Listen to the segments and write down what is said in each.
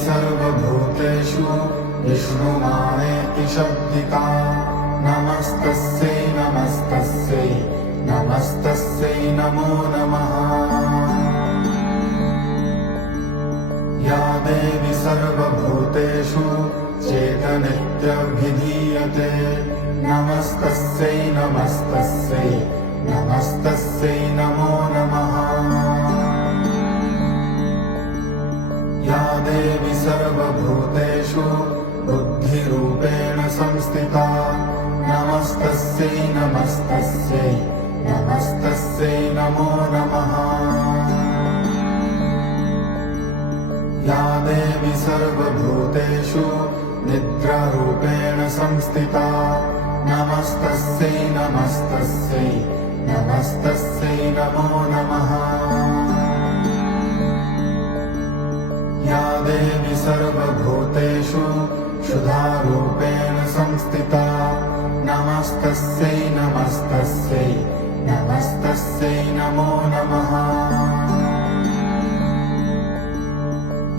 सर्वभूतेषु विष्णुमानेति शब्दिता। नमस्तस्यै नमस्तस्यै नमस्तस्यै नमो नमः। या देवी सर्वभूतेषु चेतनित्यभिधीयते। नमस्तस्यै नमस्तस्यै नमस्तस्यै नमो नमः। या देवी सर्वभूतेषु बुद्धिरूपेण संस्थिता। नमस्तस्यै नमस्तस्यै नमस्तस्यै नमो नमः। या देवी सर्वभूतेषु निद्रारूपेण संस्थिता। नमस्तस्यै नमस्तस्यै नमस्तस्यै नमो नमः। या देवी सर्वभूतेषु क्षुधारूपेण संस्थिता। नमस्तस्यै नमस्तस्यै नमस्तस्यै नमो नमः।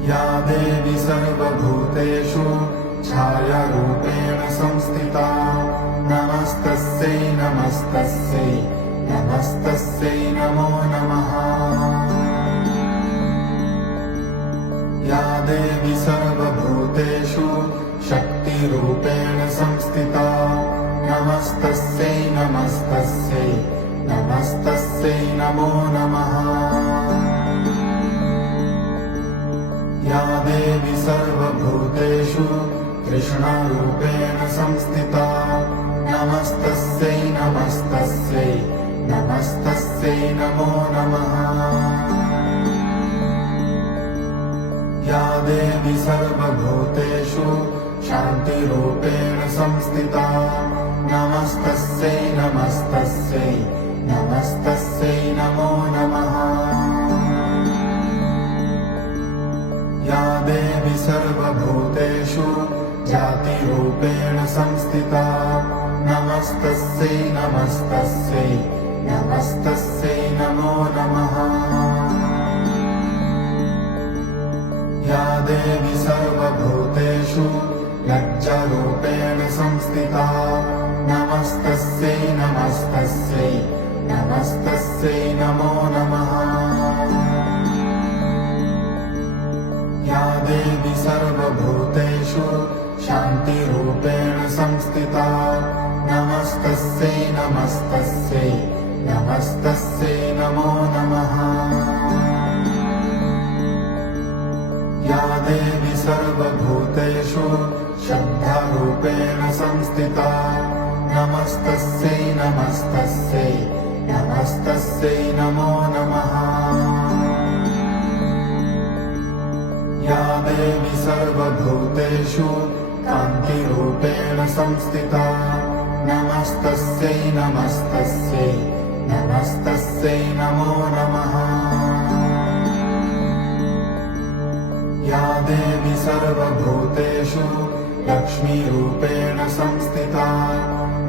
या देवी सर्वभूतेषु छायारूपेण संस्थिता। नमस्तस्यै नमस्तस्यै नमस्तस्यै नमो नमः। या देवी सर्वभूतेषु शक्तिरूपेण संस्थिता। नमस्तस्यै नमस्तस्यै नमस्तस्यै नमो नमः। या देवी सर्वभूतेषु कृष्णरूपेण संस्थिता। नमस्तस्यै नमस्तस्यै नमस्तस्यै नमो नमः। या देवी सर्वभूतेषु शान्तिरूपेण संस्थिता। नमस्तस्यै नमस्तस्यै नमस्तस्यै नमो नमः। या देवी सर्वभूतेषु जातिरूपेण संस्थिता। नमस्तस्यै नमस्तस्यै नमस्तस्यै नमो नमः। या देवी सर्वभूतेषु लज्जारूपेण संस्थिता। नमस्तस्यै नमस्तस्यै नमस्तस्यै नमो नमः। या देवी सर्वभूतेषु शान्तिरूपेण संस्थिता। नमस्तस्यै नमस्तस्यै नमस्तस्यै नमो नमः। या देवी सर्वभूतेषु श्रद्धारूपेण संस्थिता। नमस्तस्यै नमस्तस्यै नमस्तस्यै नमो नमः। या देवी सर्वभूतेषु कान्तिरूपेण संस्थिता। नमस्तस्यै नमस्तस्यै नमस्तस्यै नमो नमः। या देवी सर्वभूतेषु लक्ष्मीरूपेण संस्थिता।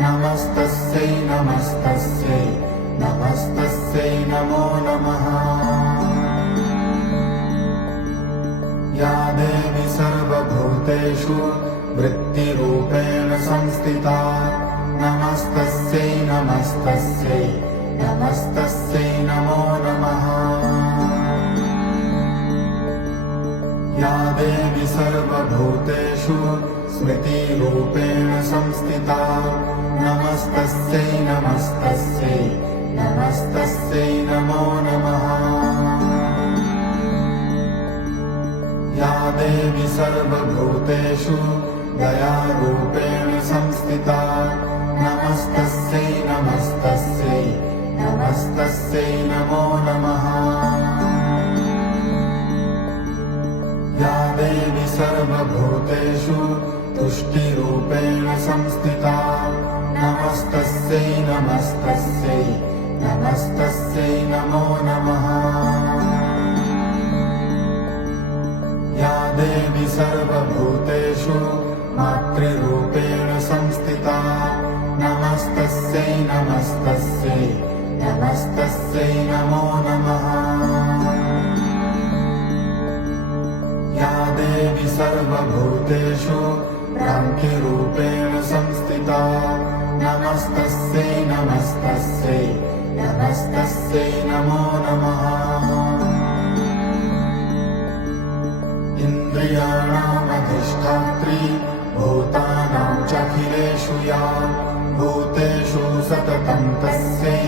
नमस्तस्यै नमस्तस्यै नमस्तस्यै नमो नमः। या देवी सर्वभूतेषु वृत्तिरूपेण संस्थिता। नमस्तस्यै नमस्तस्यै नमस्तस्यै नमो नमः। या देवी सर्वभूतेषु स्मृतिरूपेण संस्थिता। नमस्तस्यै नमस्तस्यै नमस्तस्यै नमो नमः। या देवी सर्वभूतेषु दयारूपेण संस्थिता। नमस्तस्यै नमस्तस्यै नमस्तस्यै नमो नमः। या देवी सर्वभूतेषु तुष्टिरूपेण संस्थिता। नमस्तस्यै नमस्तस्यै नमस्तस्यै नमो नमः। या देवी सर्वभूतेषु मातृरूपेण संस्थिता। नमस्तस्यै नमस्तस्यै नमस्तस्यै नमो नमः। या देवी सर्वभूतेषु भ्रान्तिरूपेण संस्थिता नमस्तस्यै नमस्तस्यै नमस्तस्यै नमो नमः इन्द्रियाणामधिष्ठात्री भूतानां चाखिलेषु या भूतेषु सततं तस्यै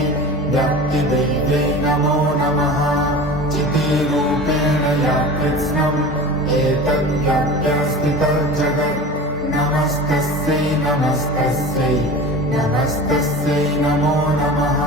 व्याप्तिदेव्यै नमो नमः चितिरूपेण या कृत्स्नम् एतद्व्याप्यास्ति तज्जगत् नमस्तस्यै नमस्तस्यै नमस्तस्यै नमो नमः